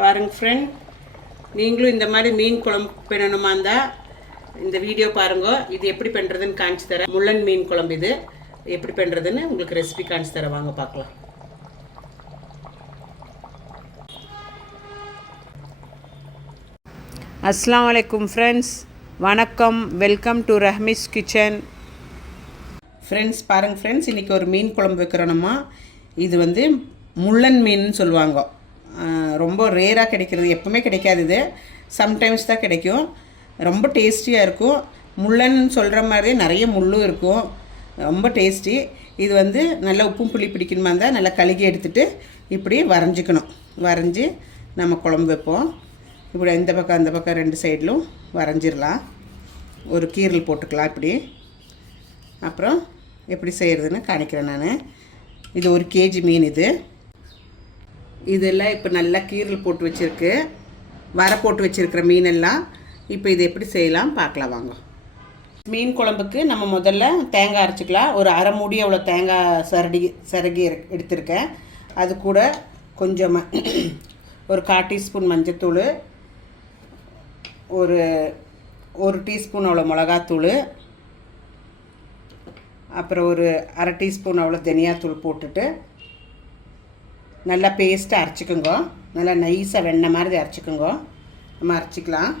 பாருங்கள் ஃப்ரெண்ட், நீங்களும் இந்த மாதிரி மீன் குழம்பு பண்ணணுமா இருந்தால் இந்த வீடியோ பாருங்க. இது எப்படி பண்ணுறதுன்னு காமிச்சு தரேன். முள்ளன் மீன் குழம்பு இது எப்படி பண்ணுறதுன்னு உங்களுக்கு ரெசிபி காமிச்சு தரேன். வாங்க பார்க்கலாம். அஸ்ஸலாமு அலைக்கும் ஃப்ரெண்ட்ஸ், வணக்கம். Welcome to Rahmi's kitchen. Friends பாருங்கள் ஃப்ரெண்ட்ஸ், இன்றைக்கி ஒரு மீன் குழம்பு வைக்கிறோம்மா. இது முள்ளன் மீன் சொல்லுவாங்க. ரொம்ப ரேராக கிடைக்கிறது, எப்பவுமே கிடைக்காது. இது சம்டைம்ஸ் தான் கிடைக்கும். ரொம்ப டேஸ்டியாக இருக்கும். முள்ளன் சொல்கிற மாதிரியே நிறைய முள்ளும் இருக்கும். ரொம்ப டேஸ்டி. இது நல்லா உப்பும் புளி பிடிக்கணுமா இருந்தால் நல்லா கழுகி எடுத்துகிட்டு இப்படி வரைஞ்சிக்கணும். வரைஞ்சி நம்ம குழம்பு வைப்போம். இப்படி இந்த பக்கம் அந்த பக்கம் ரெண்டு சைட்லும் வரைஞ்சிடலாம். ஒரு கீரல் போட்டுக்கலாம் இப்படி. அப்புறம் எப்படி செய்கிறதுன்னு காணிக்கிறேன் நான். இது 1 kg மீன். இதெல்லாம் இப்போ நல்லா கீரல் போட்டு வச்சுருக்கு, வரை போட்டு வச்சுருக்கிற மீனெல்லாம். இப்போ இது எப்படி செய்யலாம் பார்க்கலாம் வாங்க. மீன் குழம்புக்கு நம்ம முதல்ல தேங்காய் அரைச்சிக்கலாம். ஒரு அரை மூடி அவ்வளோ தேங்காய் சரகி எடுத்திருக்கேன். அது கூட கொஞ்சமாக ஒரு 1/4 டீஸ்பூன் மஞ்சத்தூள், ஒரு டீஸ்பூன் அவ்வளோ மிளகாத்தூள், அப்புறம் ஒரு அரை டீஸ்பூன் அவ்வளோ தனியாத்தூள் போட்டுட்டு நல்லா பேஸ்ட்டாக அரைச்சிக்கோங்க. நல்லா நைஸாக வெண்ணெய் மாதிரி அரைச்சிக்கோங்க. நம்ம அரைச்சிக்கலாம்.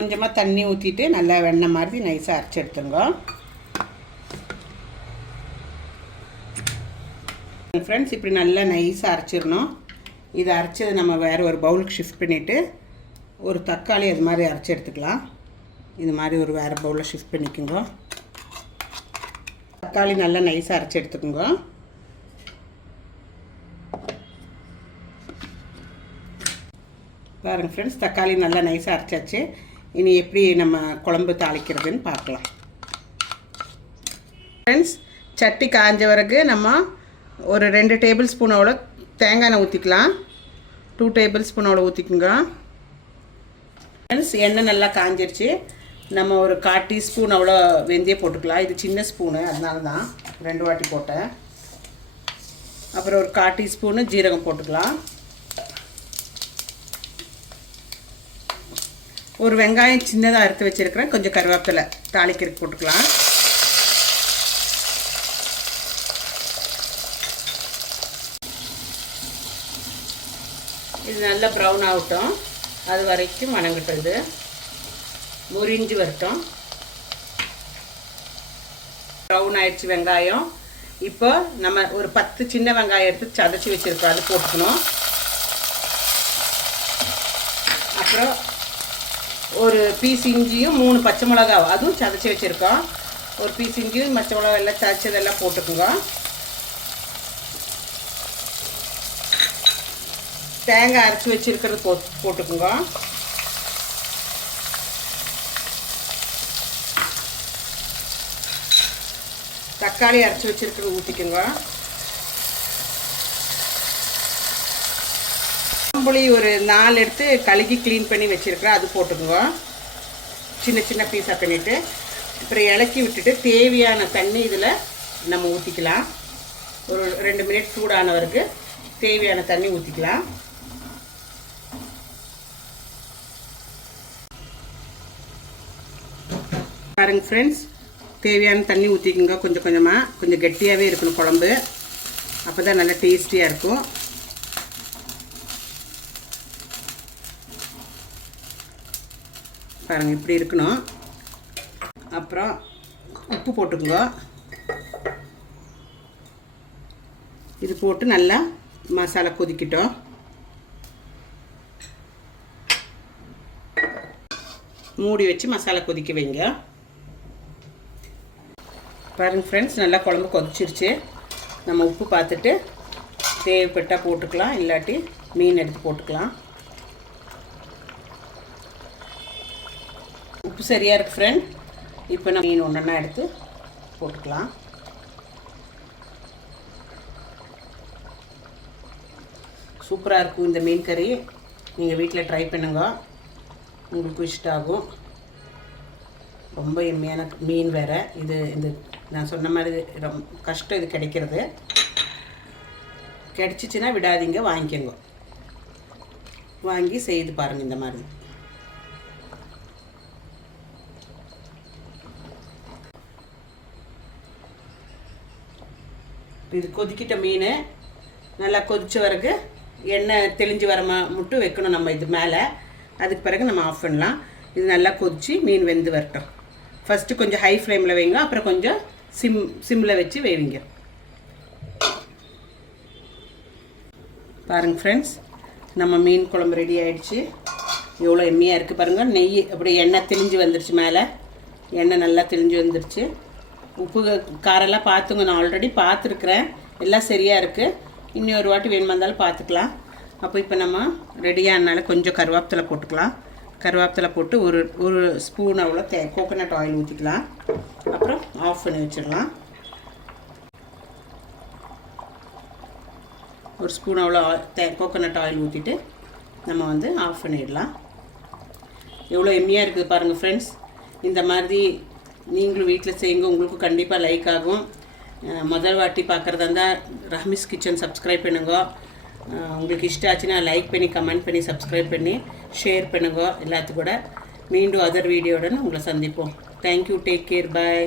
கொஞ்சமாக தண்ணி ஊற்றிட்டு நல்லா வெண்ணெய் மாதிரி நைஸாக அரைச்சி எடுத்துங்க. ஃப்ரெண்ட்ஸ், இப்படி நல்லா நைஸாக அரைச்சிடணும். இதை அரைச்சது நம்ம வேறு ஒரு பவுலுக்கு ஷிஃப்ட் பண்ணிவிட்டு ஒரு தக்காளி அது மாதிரி அரைச்சி எடுத்துக்கலாம். இது மாதிரி ஒரு வேறு பவுலில் ஷிஃப்ட் பண்ணிக்கோங்க. தக்காளி நல்லா நைஸாக அரைச்சி எடுத்துக்கோங்க. பாருங்கள் ஃப்ரெண்ட்ஸ், தக்காளி நல்லா நைஸாக அரைச்சாச்சு. இனி எப்படி நம்ம குழம்பு தாளிக்கிறதுன்னு பார்க்கலாம். ஃப்ரெண்ட்ஸ், சட்டி காஞ்ச பிறகு நம்ம ஒரு 2 டேபிள் ஸ்பூன் அவ்வளோ தேங்காய் எண்ணெய் ஊற்றிக்கலாம். 2 டேபிள் ஸ்பூன் அவ்வளோ ஊற்றிக்குங்க. ஃப்ரெண்ட்ஸ், எண்ணெய் நல்லா காஞ்சிருச்சு. நம்ம ஒரு 1/4 டீஸ்பூன் அவ்வளோ வெந்தயம் போட்டுக்கலாம். இது சின்ன ஸ்பூனு, அதனால தான் 2 வாட்டி போட்டேன். அப்புறம் ஒரு 1/4 டீஸ்பூனு ஜீரகம் போட்டுக்கலாம். ஒரு வெங்காயம் சின்னதாக அறுத்து வச்சுருக்கிறேன். கொஞ்சம் கருவேப்பிலை தாளிக்கிறதுக்கு போட்டுக்கலாம். இது நல்லா ப்ரௌன் ஆகட்டும். அது வரைக்கும் வணங்கட்டும். இது முறிஞ்சு வரட்டும். ப்ரௌன் ஆயிடுச்சு வெங்காயம். இப்போ நம்ம ஒரு 10 சின்ன வெங்காயம் எடுத்து சதைச்சி வச்சுருக்கோம், அது போட்டுக்கணும். அப்புறம் ஒரு பீஸ் இஞ்சியும் 3 பச்சை மிளகாவும் அதுவும் சதைச்சி வச்சுருக்கோம். ஒரு பீஸ் இஞ்சியும் பச்சை மிளகா எல்லாம் சதைச்சதெல்லாம் போட்டுக்குங்க. தேங்காய் அரைச்சி வச்சுருக்கிறது போட்டுக்குங்க. தக்காளி அரைச்சி வச்சுருக்கிறது ஊற்றிக்குங்க. புளி ஒரு 4 எடுத்து கழுகி க்ளீன் பண்ணி வச்சுருக்கிறேன், அது போட்டுக்குங்க. சின்ன சின்ன பீஸாக பண்ணிவிட்டு அப்புறம் இலக்கி விட்டுட்டு தேவையான தண்ணி இதில் நம்ம ஊற்றிக்கலாம். ஒரு 2 மினிட் சூடானவருக்கு தேவையான தண்ணி ஊற்றிக்கலாம். பாருங்கள் ஃப்ரெண்ட்ஸ், தேவையான தண்ணி ஊற்றிக்குங்க. கொஞ்சம் கொஞ்சமாக, கொஞ்சம் கெட்டியாகவே இருக்கணும் குழம்பு. அப்போ தான் நல்லா டேஸ்டியாக இருக்கும். பாருங்கள், இப்படி இருக்கணும். அப்புறம் உப்பு போட்டுக்குங்க. இது போட்டு நல்லா மசாலா கொதிக்கிட்டோம். மூடி வச்சு மசாலா கொதிக்க வைங்க. பாருங்கள் ஃப்ரெண்ட்ஸ், நல்லா குழம்பு கொதிச்சிருச்சு. நம்ம உப்பு பார்த்துட்டு தேவைப்பட்டால் போட்டுக்கலாம், இல்லாட்டி மீன் எடுத்து போட்டுக்கலாம். உப்பு சரியாக இருக்குது ஃப்ரெண்ட். இப்போ நம்ம மீன் ஒன்றா எடுத்து போட்டுக்கலாம். சூப்பராக இருக்கும் இந்த மீன் கறி. நீங்கள் வீட்டில் ட்ரை பண்ணுங்க, உங்களுக்கு இஷ்டம் ஆகும். ரொம்ப எம்மையான மீன் வேறு இது. இந்த நான் சொன்ன மாதிரி ரொம்ப கஷ்டம் இது கிடைக்கிறது. கிடச்சிச்சின்னா விடாதீங்க, வாங்கிக்கோங்க. வாங்கி செய்து பாருங்கள் இந்த மாதிரி. இது கொதிக்கிட்ட மீன் நல்லா கொதிச்ச பிறகு எண்ணெய் தெளிஞ்சு வர மட்டும் வைக்கணும் நம்ம இது மேலே. அதுக்கு பிறகு நம்ம ஆஃப் பண்ணலாம். இது நல்லா கொதிச்சு மீன் வெந்து வரட்டும். ஃபஸ்ட்டு கொஞ்சம் ஹை ஃப்ளேமில் வைங்க, அப்புறம் கொஞ்சம் சிம்மில் வச்சு வைவிங்க. பாருங்கள் ஃப்ரெண்ட்ஸ், நம்ம மீன் குழம்பு ரெடி ஆகிடுச்சு. எவ்வளோ எம்மியாக இருக்குது பாருங்கள். நெய் அப்படியே எண்ணெய் தெளிஞ்சு வந்துருச்சு, மேலே எண்ணெய் நல்லா தெளிஞ்சு வந்துருச்சு. உப்பு காரெல்லாம் பார்த்துங்க, நான் ஆல்ரெடி பார்த்துருக்குறேன், எல்லாம் சரியாக இருக்குது. இன்னும் ஒரு வாட்டி வேணுமா இருந்தாலும் பார்த்துக்கலாம். அப்போ இப்போ நம்ம ரெடியானால கொஞ்சம் கருவேப்பிலை போட்டுக்கலாம். கருவேப்பிலை போட்டு ஒரு ஸ்பூன் அவ்வளோ கோகோனட் ஆயில் ஊற்றிக்கலாம். அப்புறம் ஆஃப் பண்ணி வச்சிடலாம். ஒரு ஸ்பூன் அவ்வளோ கோகோனட் ஆயில் ஊற்றிட்டு நம்ம வந்து ஆஃப் பண்ணிடலாம். எவ்வளோ எம்மியாக இருக்குது பாருங்கள் ஃப்ரெண்ட்ஸ். இந்த மாதிரி நீங்களும் வீட்டில் செய்யுங்க, உங்களுக்கும் கண்டிப்பாக லைக் ஆகும். முதல் வாட்டி பார்க்குறதா இருந்தால் ரஹ்மிஸ் கிச்சன் சப்ஸ்கிரைப் பண்ணுங்க. உங்களுக்கு இஷ்டம் ஆச்சுன்னா லைக் பண்ணி, கமெண்ட் பண்ணி, சப்ஸ்கிரைப் பண்ணி, ஷேர் பண்ணுங்க எல்லாத்துக்கூட. மீண்டும் அதர் வீடியோட உங்களை சந்திப்போம். தேங்க்யூ, டேக் கேர், பாய்.